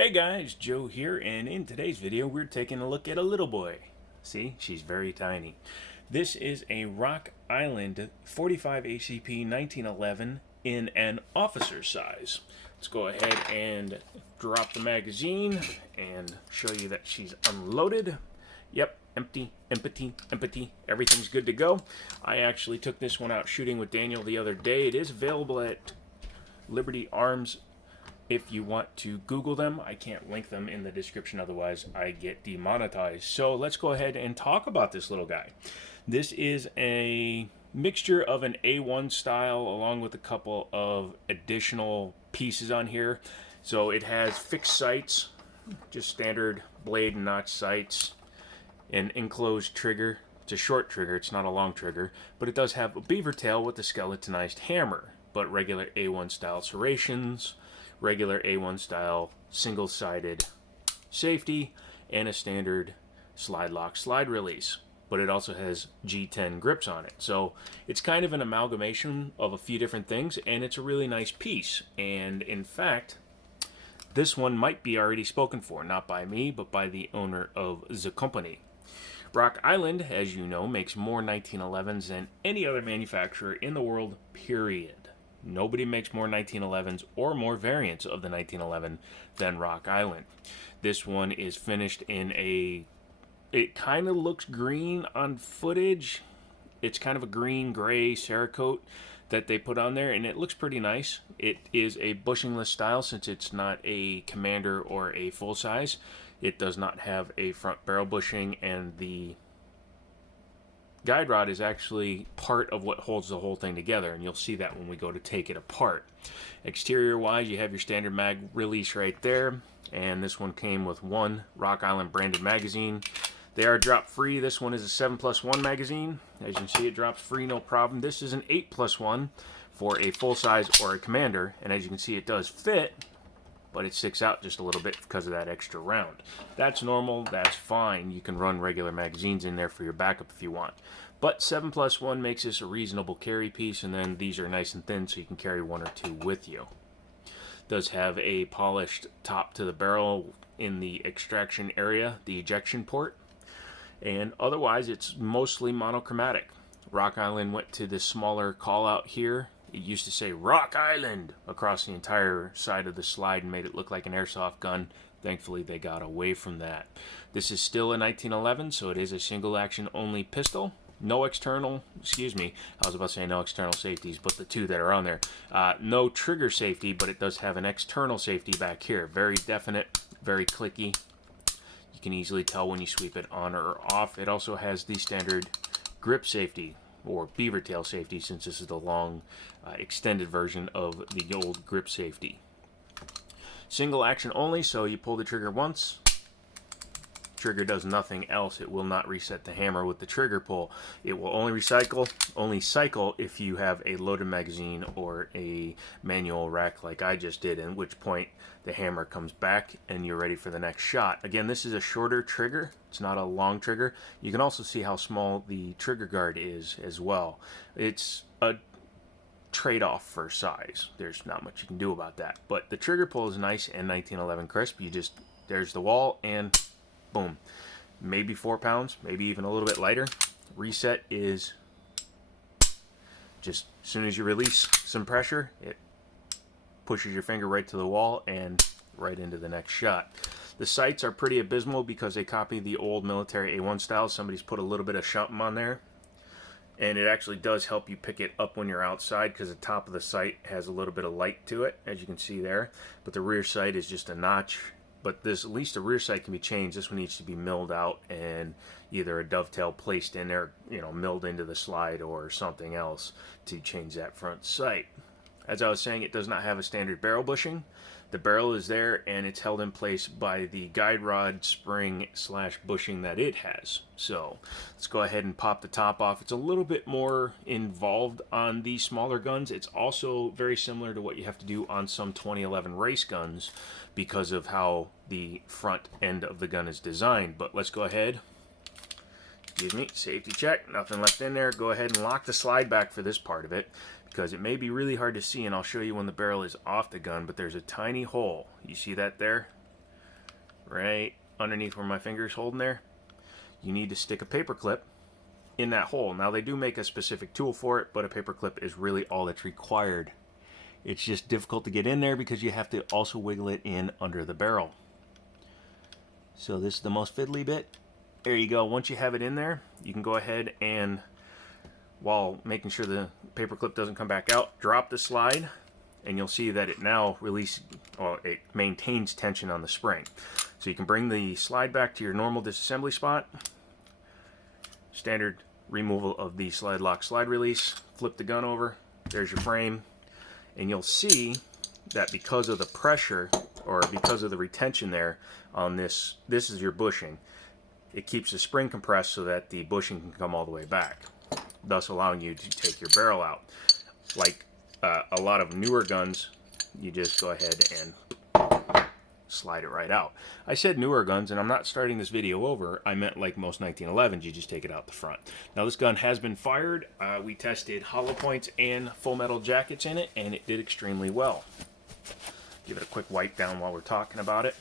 Hey guys, Joe here, and in today's video we're taking a look at a little boy. See, she's very tiny. This is a Rock Island 45 ACP 1911 in an officer size. Let's go ahead and drop the magazine and show you that she's unloaded. Yep, empty, empty, everything's good to go. I actually took this one out shooting with Daniel the other day. It is available at Liberty Arms. If you want to Google them, I can't link them in the description, otherwise I get demonetized. So let's go ahead and talk about this little guy. This is a mixture of an A1 style along with a couple of additional pieces on here. So it has fixed sights, just standard blade and notch sights, an enclosed trigger. It's a short trigger, it's not a long trigger, but it does have a beaver tail with a skeletonized hammer, but regular A1 style serrations, regular A1 style single-sided safety, and a standard slide lock slide release. But it also has G10 grips on it. So it's kind of an amalgamation of a few different things, and it's a really nice piece. And in fact, this one might be already spoken for, not by me, but by the owner of the company. Rock Island, as you know, makes more 1911s than any other manufacturer in the world, period. Nobody makes more 1911s or more variants of the 1911 than Rock Island. This one is finished in it kind of looks green on footage. It's kind of a green-gray Cerakote that they put on there, and it looks pretty nice. It is a bushingless style since it's not a Commander or a full-size. It does not have a front barrel bushing, and the guide rod is actually part of what holds the whole thing together, and you'll see that when we go to take it apart. Exterior wise, you have your standard mag release right there, and this one came with one Rock Island branded magazine. They are drop free. This one is a 7+1 magazine. As you can see, it drops free, no problem. This is an 8+1 for a full size or a Commander, and as you can see, it does fit, but it sticks out just a little bit because of that extra round. That's normal, that's fine. You can run regular magazines in there for your backup if you want. But 7+1 makes this a reasonable carry piece, and then these are nice and thin so you can carry one or two with you. Does have a polished top to the barrel in the extraction area, the ejection port, and otherwise it's mostly monochromatic. Rock Island went to this smaller call out here. It used to say Rock Island across the entire side of the slide and made it look like an airsoft gun. Thankfully, they got away from that. This is still a 1911, so it is a single action only pistol. No external, I was about to say no external safeties, but the two that are on there. No trigger safety, but it does have an external safety back here. Very definite, very clicky. You can easily tell when you sweep it on or off. It also has the standard grip safety, or beaver tail safety, since this is the long extended version of the old grip safety. Single action only, so you pull the trigger once. Trigger does nothing else. It will not reset the hammer with the trigger pull. It will only cycle if you have a loaded magazine or a manual rack like I just did, in which point the hammer comes back and you're ready for the next shot. Again, this is a shorter trigger. It's not a long trigger. You can also see how small the trigger guard is as well. It's a trade-off for size. There's not much you can do about that. But the trigger pull is nice and 1911 crisp. There's the wall and boom. Maybe 4 pounds, maybe even a little bit lighter. Reset is just as soon as you release some pressure, it pushes your finger right to the wall and right into the next shot. The sights are pretty abysmal because they copy the old military A1 style. Somebody's put a little bit of something on there, and it actually does help you pick it up when you're outside because the top of the sight has a little bit of light to it, as you can see there, but the rear sight is just a notch. But this, at least the rear sight can be changed. This one needs to be milled out and either a dovetail placed in there, milled into the slide, or something else to change that front sight. As I was saying, it does not have a standard barrel bushing. The barrel is there and it's held in place by the guide rod spring / bushing that it has. So let's go ahead and pop the top off. It's a little bit more involved on these smaller guns. It's also very similar to what you have to do on some 2011 race guns because of how the front end of the gun is designed. But let's go ahead. Safety check, nothing left in there. Go ahead and lock the slide back for this part of it, because it may be really hard to see, and I'll show you when the barrel is off the gun, but there's a tiny hole. You see that there? right underneath where my finger's holding there, you need to stick a paper clip in that hole. Now they do make a specific tool for it, but a paper clip is really all that's required. It's just difficult to get in there because you have to also wiggle it in under the barrel. So this is the most fiddly bit. There you go. Once you have it in there, you can go ahead and, while making sure the paper clip doesn't come back out, drop the slide, and you'll see that it now it maintains tension on the spring. So you can bring the slide back to your normal disassembly spot. Standard removal of the slide lock slide release. Flip the gun over. There's your frame. And you'll see that because of the pressure, or because of the retention there on this is your bushing, it keeps the spring compressed so that the bushing can come all the way back, thus allowing you to take your barrel out. Like a lot of newer guns, you just go ahead and slide it right out. I said newer guns, and I'm not starting this video over. I meant like most 1911s, you just take it out the front. Now this gun has been fired. We tested hollow points and full metal jackets in it, and it did extremely well. Give it a quick wipe down while we're talking about it.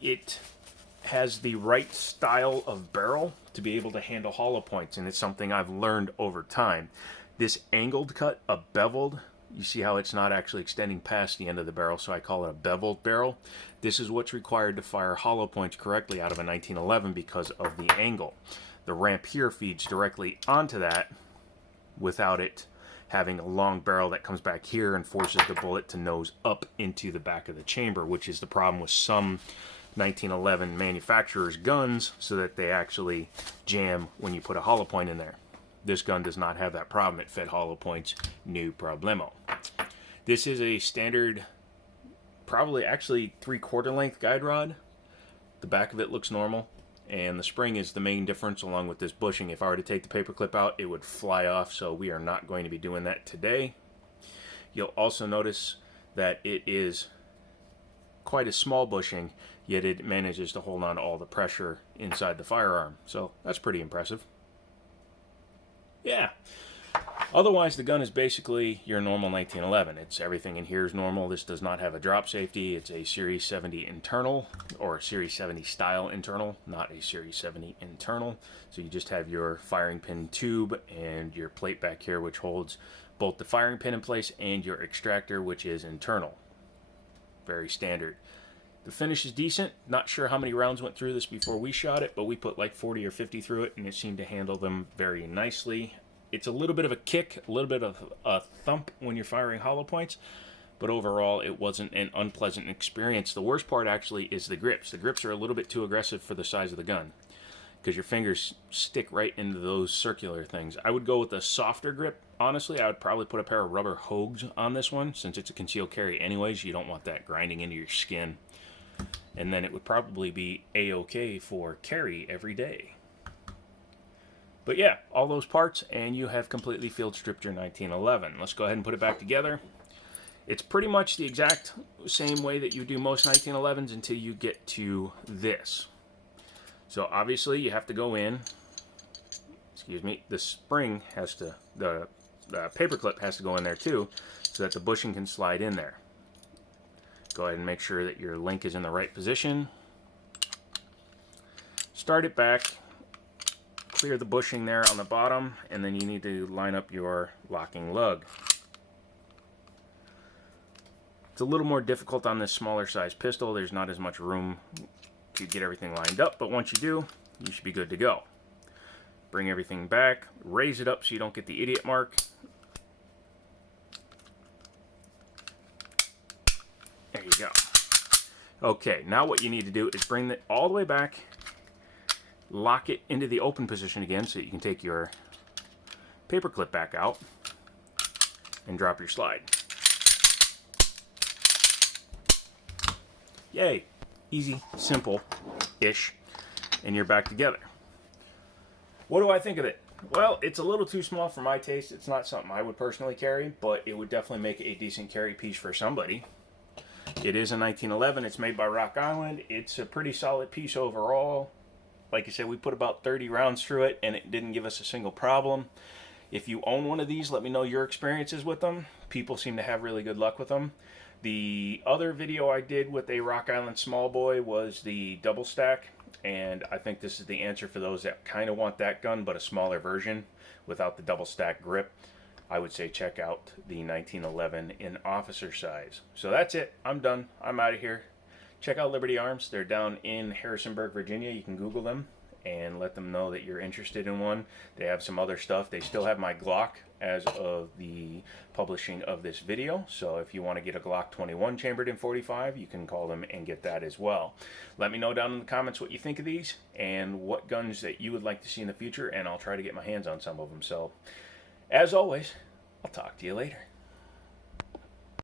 It has the right style of barrel to be able to handle hollow points, and it's something I've learned over time. This angled cut, a beveled, you see how it's not actually extending past the end of the barrel, so I call it a beveled barrel. This is what's required to fire hollow points correctly out of a 1911 because of the angle. The ramp here feeds directly onto that without it having a long barrel that comes back here and forces the bullet to nose up into the back of the chamber, which is the problem with some 1911 manufacturers' guns, so that they actually jam when you put a hollow point in there. This gun does not have that problem. It fed hollow points, no problemo. This is a standard, probably actually 3/4 length guide rod. The back of it looks normal, and the spring is the main difference along with this bushing. If I were to take the paper clip out, it would fly off, so we are not going to be doing that today. You'll also notice that it is quite a small bushing, yet it manages to hold on to all the pressure inside the firearm. So that's pretty impressive. Yeah. Otherwise, the gun is basically your normal 1911. It's everything in here is normal. This does not have a drop safety. It's a Series 70 internal, or a Series 70 style internal, not a Series 70 internal. So you just have your firing pin tube and your plate back here, which holds both the firing pin in place and your extractor, which is internal. Very standard. The finish is decent. Not sure how many rounds went through this before we shot it, but we put like 40 or 50 through it, and it seemed to handle them very nicely. It's a little bit of a kick, a little bit of a thump when you're firing hollow points, but overall it wasn't an unpleasant experience. The worst part actually is the grips. The grips are a little bit too aggressive for the size of the gun, because your fingers stick right into those circular things. I would go with a softer grip. Honestly, I would probably put a pair of rubber Hogues on this one, since it's a concealed carry anyways. You don't want that grinding into your skin. And then it would probably be a-okay for carry every day. But yeah, all those parts, and you have completely field stripped your 1911. Let's go ahead and put it back together. It's pretty much the exact same way that you do most 1911s until you get to this. So obviously you have to go in, the spring has to, the paper clip has to go in there too, so that the bushing can slide in there. Go ahead and make sure that your link is in the right position. Start it back, clear the bushing there on the bottom, and then you need to line up your locking lug. It's a little more difficult on this smaller size pistol. There's not as much room to get everything lined up, but once you do, you should be good to go. Bring everything back, raise it up so you don't get the idiot mark. There you go. Okay, now what you need to do is bring it all the way back, lock it into the open position again so that you can take your paper clip back out and drop your slide. Yay. Easy, simple-ish, and you're back together. What do I think of it? Well, it's a little too small for my taste. It's not something I would personally carry, but it would definitely make a decent carry piece for somebody. It is a 1911. It's made by Rock Island. It's a pretty solid piece overall. Like I said, we put about 30 rounds through it, and it didn't give us a single problem. If you own one of these, let me know your experiences with them. People seem to have really good luck with them. The other video I did with a Rock Island small boy was the double stack, and I think this is the answer for those that kind of want that gun but a smaller version without the double stack grip. I would say check out the 1911 in officer size. So that's it. I'm done. I'm out of here. Check out Liberty Arms. They're down in Harrisonburg, Virginia. You can Google them and let them know that you're interested in one. They have some other stuff. They still have my Glock as of the publishing of this video. So if you want to get a Glock 21 chambered in 45, you can call them and get that as well. Let me know down in the comments what you think of these and what guns that you would like to see in the future, and I'll try to get my hands on some of them. So as always, I'll talk to you later.